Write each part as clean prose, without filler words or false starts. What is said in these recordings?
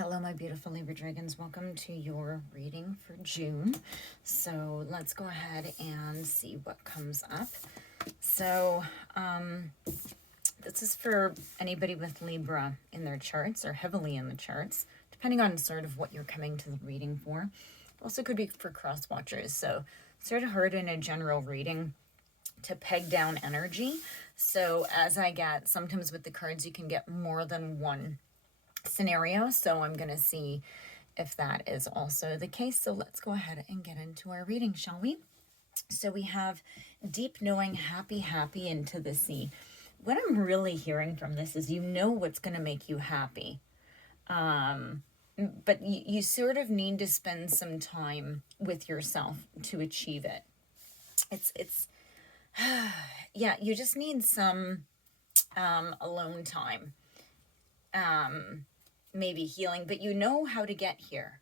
Hello, my beautiful Libra Dragons. Welcome to your reading for June. So let's go ahead and see what comes up. So this is for anybody with Libra in their charts or heavily in the charts, depending on sort of what you're coming to the reading for. It also could be for cross watchers. So sort of hard in a general reading to peg down energy. So as I get, sometimes with the cards, you can get more than one scenario, so I'm going to see if that is also the case. So let's go ahead and get into our reading, shall we? So we have deep knowing, happy into the sea. What I'm really hearing from this is you know what's going to make you happy, but you sort of need to spend some time with yourself to achieve it. It's yeah, you just need some alone time, maybe healing, but you know how to get here.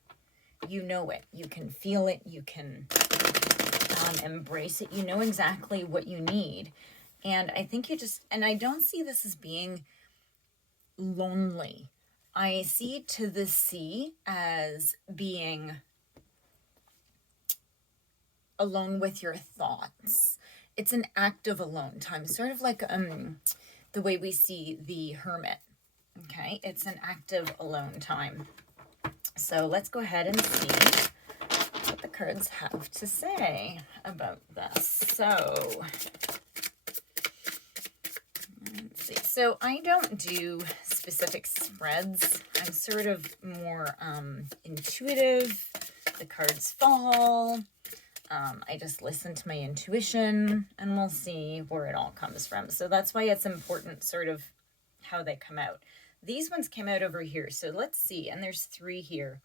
You know it. You can feel it. You can embrace it. You know exactly what you need. And I think you just, and I don't see this as being lonely. I see to the sea as being alone with your thoughts. It's an active alone time, sort of like the way we see the hermit. Okay, it's an active alone time. So let's go ahead and see what the cards have to say about this. So let's see. So I don't do specific spreads. I'm sort of more intuitive. The cards fall. I just listen to my intuition, and we'll see where it all comes from. So that's why it's important sort of how they come out. These ones came out over here. So let's see. And there's 3 here.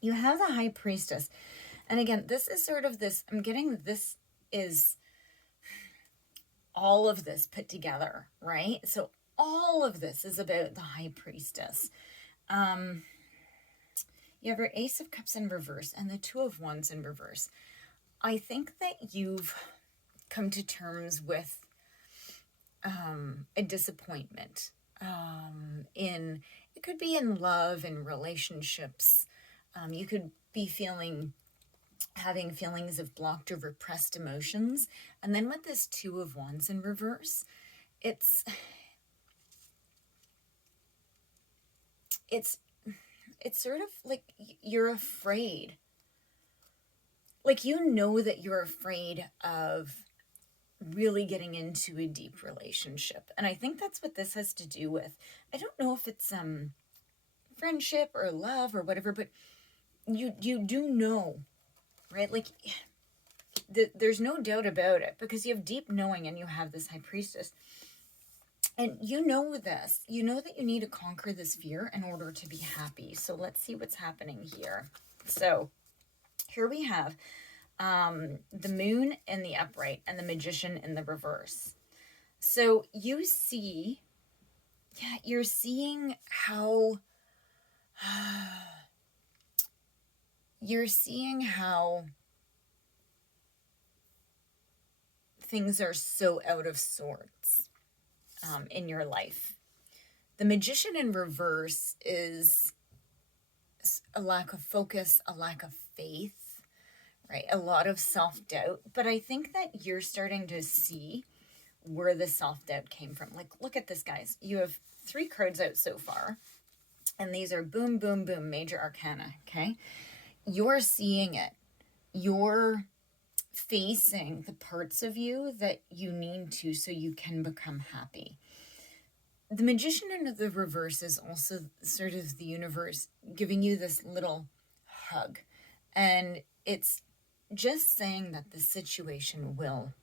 You have the High Priestess. And again, this is sort of this, I'm getting this is all of this put together, right? So all of this is about the High Priestess. You have your Ace of Cups in reverse and the Two of Wands in reverse. I think that you've come to terms with a disappointment. It could be in love and relationships. You could be having feelings of blocked or repressed emotions. And then with this Two of Wands in reverse, it's sort of like you're afraid. Like, you know that you're afraid of really getting into a deep relationship. And I think that's what this has to do with. I don't know if it's friendship or love or whatever, but you do know, right? Like, there's no doubt about it, because you have deep knowing and you have this High Priestess. And you know this. You know that you need to conquer this fear in order to be happy. So let's see what's happening here. So here we have the Moon in the upright and the Magician in the reverse. So you see, you're seeing how things are so out of sorts in your life. The Magician in reverse is a lack of focus, a lack of faith, right? A lot of self-doubt. But I think that you're starting to see where the self-doubt came from. Like, look at this, guys. You have 3 cards out so far, and these are boom, boom, boom, major arcana, okay? You're seeing it. You're facing the parts of you that you need to, so you can become happy. The Magician in the reverse is also sort of the universe giving you this little hug. And it's just saying that the situation will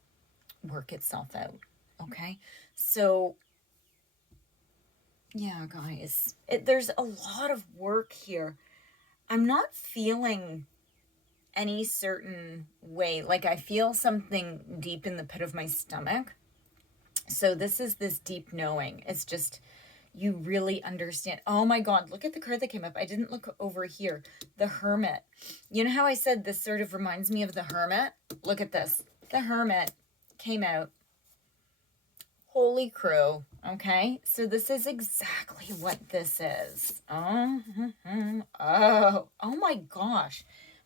work itself out, okay? So, yeah, guys, there's a lot of work here. I'm not feeling any certain way. Like, I feel something deep in the pit of my stomach. So this is this deep knowing. It's just, you really understand. Oh my God, look at the card that came up. I didn't look over here. The Hermit. You know how I said this sort of reminds me of the Hermit? Look at this. The Hermit came out. Holy crow. Okay, so this is exactly what this is.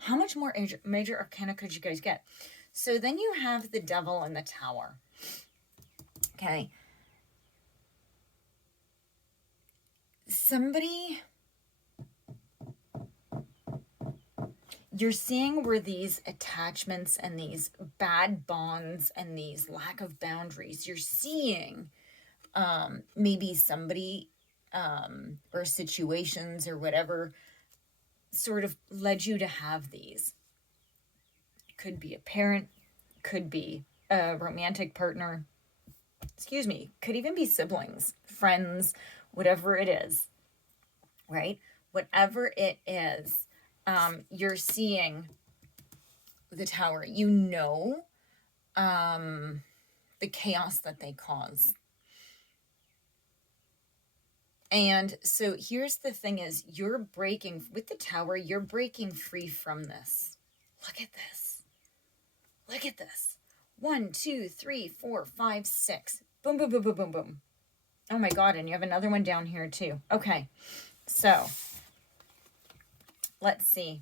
How much more major arcana could you guys get? So then you have the Devil and the Tower. Okay. Somebody, you're seeing where these attachments and these bad bonds and these lack of boundaries, you're seeing maybe somebody or situations or whatever sort of led you to have these. Could be a parent, could be a romantic partner, excuse me, could even be siblings, friends, whatever it is, right? Whatever it is, you're seeing the Tower. You know the chaos that they cause. And so here's the thing is, you're breaking, with the Tower, you're breaking free from this. Look at this. Look at this. 1, 2, 3, 4, 5, 6. Boom, boom, boom, boom, boom, boom. Oh my God, and you have another one down here too. Okay, so let's see.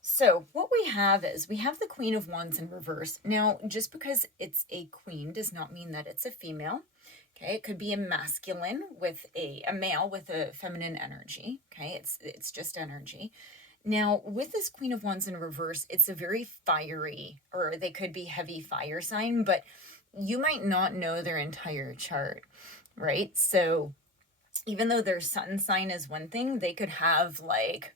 So what we have is, we have the Queen of Wands in reverse. Now, just because it's a queen does not mean that it's a female. Okay, it could be a masculine with a male with a feminine energy. Okay, it's just energy. Now, with this Queen of Wands in reverse, it's a very fiery, or they could be heavy fire sign, but you might not know their entire chart, right? So even though their sun sign is one thing, they could have like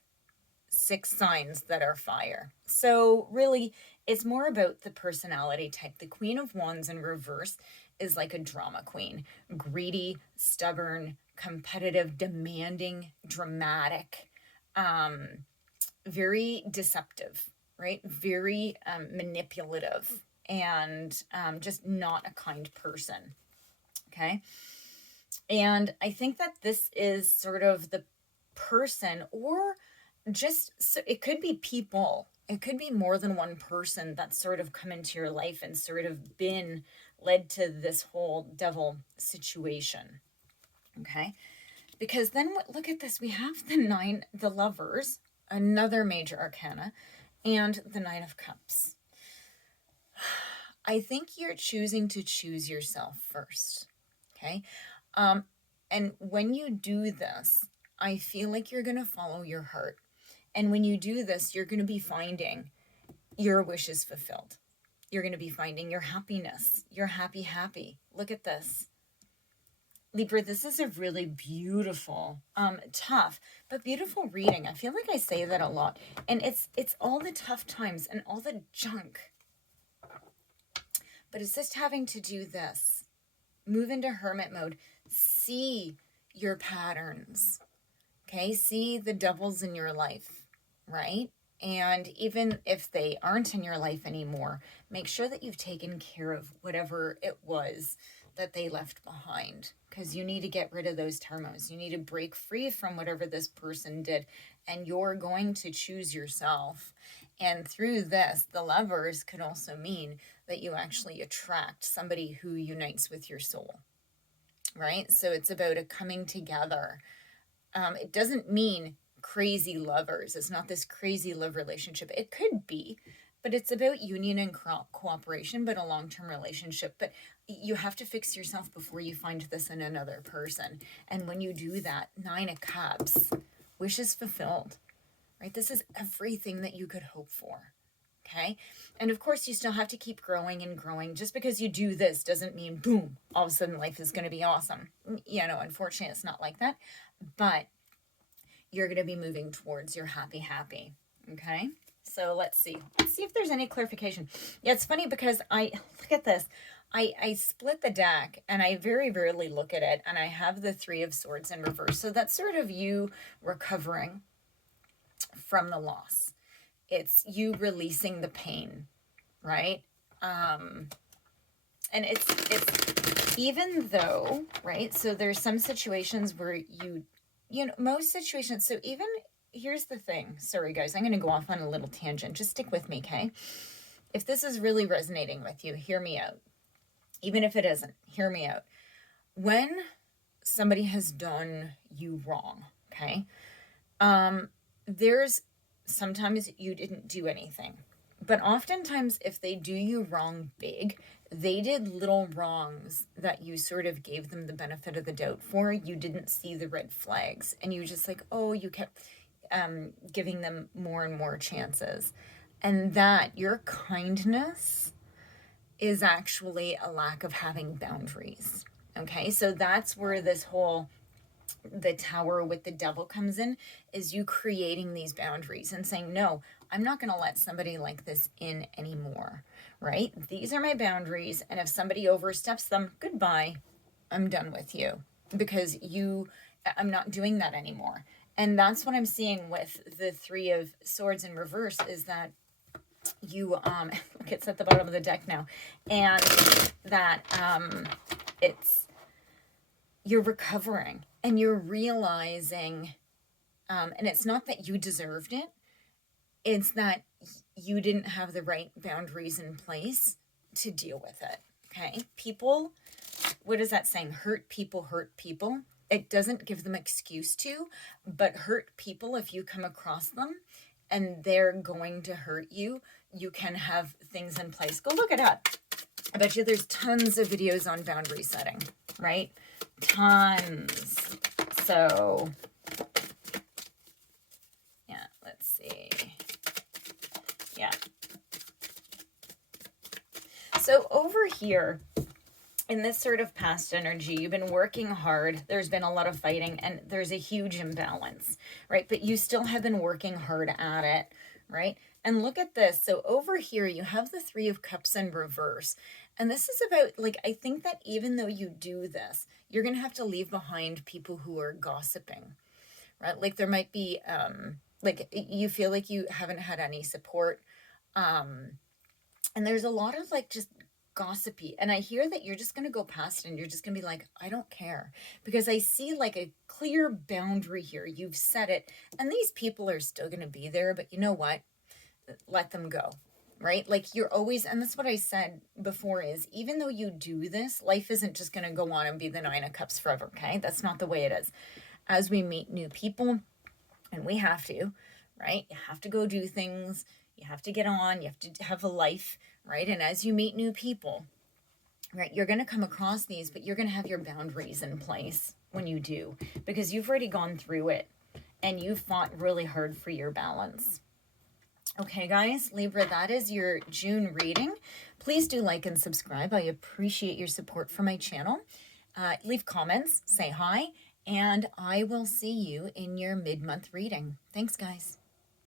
6 signs that are fire. So really, it's more about the personality type. The Queen of Wands in reverse is like a drama queen. Greedy, stubborn, competitive, demanding, dramatic, very deceptive, right? Very manipulative, and just not a kind person. Okay. And I think that this is sort of the person, or just, so it could be people. It could be more than one person that's sort of come into your life and sort of been led to this whole devil situation. Okay. Because then look at this. We have the Lovers, another major arcana, and the Nine of Cups. I think you're choosing to choose yourself first. Okay. And when you do this, I feel like you're going to follow your heart. And when you do this, you're going to be finding your wishes fulfilled. You're going to be finding your happiness. You're happy. Look at this. Libra, this is a really beautiful, tough, but beautiful reading. I feel like I say that a lot. And it's all the tough times and all the junk. But it's just having to do this. Move into hermit mode. See your patterns. Okay? See the devils in your life, right? And even if they aren't in your life anymore, make sure that you've taken care of whatever it was that they left behind, because you need to get rid of those karmas. You need to break free from whatever this person did, and you're going to choose yourself. And through this, the Lovers could also mean that you actually attract somebody who unites with your soul, right? So it's about a coming together. It doesn't mean crazy lovers. It's not this crazy love relationship. It could be, but it's about union and cooperation, but a long-term relationship. But you have to fix yourself before you find this in another person. And when you do that, 9 of Cups, wishes fulfilled, right? This is everything that you could hope for. Okay. And of course, you still have to keep growing and growing. Just because you do this doesn't mean, boom, all of a sudden life is going to be awesome. You know, unfortunately, it's not like that. But you're going to be moving towards your happy. Okay. So let's see. Let's see if there's any clarification. Yeah, it's funny because look at this. I split the deck and I very rarely look at it. And I have the 3 of Swords in reverse. So that's sort of you recovering from the loss. It's you releasing the pain, right? And it's even though, right? So there's some situations where you know, most situations. So even, here's the thing. Sorry, guys, I'm going to go off on a little tangent. Just stick with me, okay? If this is really resonating with you, hear me out. Even if it isn't, hear me out. When somebody has done you wrong, okay? There's sometimes you didn't do anything. But oftentimes, if they do you wrong big, they did little wrongs that you sort of gave them the benefit of the doubt for. You didn't see the red flags. And you just like, oh, you kept giving them more and more chances. And that your kindness is actually a lack of having boundaries. Okay, so that's where this whole the tower with the devil comes in, is you creating these boundaries and saying, no, I'm not going to let somebody like this in anymore, right? These are my boundaries. And if somebody oversteps them, goodbye, I'm done with you, because I'm not doing that anymore. And that's what I'm seeing with the Three of Swords in reverse, is that you look, it's at the bottom of the deck now, and that it's you're recovering and you're realizing, and it's not that you deserved it, it's that you didn't have the right boundaries in place to deal with it. Okay, people, what is that saying? Hurt people hurt people. It doesn't give them excuse to, but hurt people, if you come across them and they're going to hurt you, you can have things in place. Go look it up. I bet you there's tons of videos on boundary setting, right? Tons. So, yeah, let's see. Yeah. So over here, in this sort of past energy, you've been working hard. There's been a lot of fighting and there's a huge imbalance, right? But you still have been working hard at it, right? And look at this. So over here, you have the Three of Cups in reverse. And this is about, like, I think that even though you do this, you're going to have to leave behind people who are gossiping, right? Like there might be, like you feel like you haven't had any support. And there's a lot of like just gossipy, and I hear that you're just going to go past it and you're just going to be like, I don't care, because I see like a clear boundary here. You've set it, and these people are still going to be there, but you know what? Let them go, right? Like you're always, and that's what I said before, is even though you do this, life isn't just going to go on and be the Nine of Cups forever, okay? That's not the way it is. As we meet new people, and we have to, right? You have to go do things. You have to get on. You have to have a life, right? And as you meet new people, right, you're going to come across these, but you're going to have your boundaries in place when you do, because you've already gone through it and you fought really hard for your balance. Okay, guys, Libra, that is your June reading. Please do like and subscribe. I appreciate your support for my channel. Leave comments, say hi, and I will see you in your mid-month reading. Thanks, guys.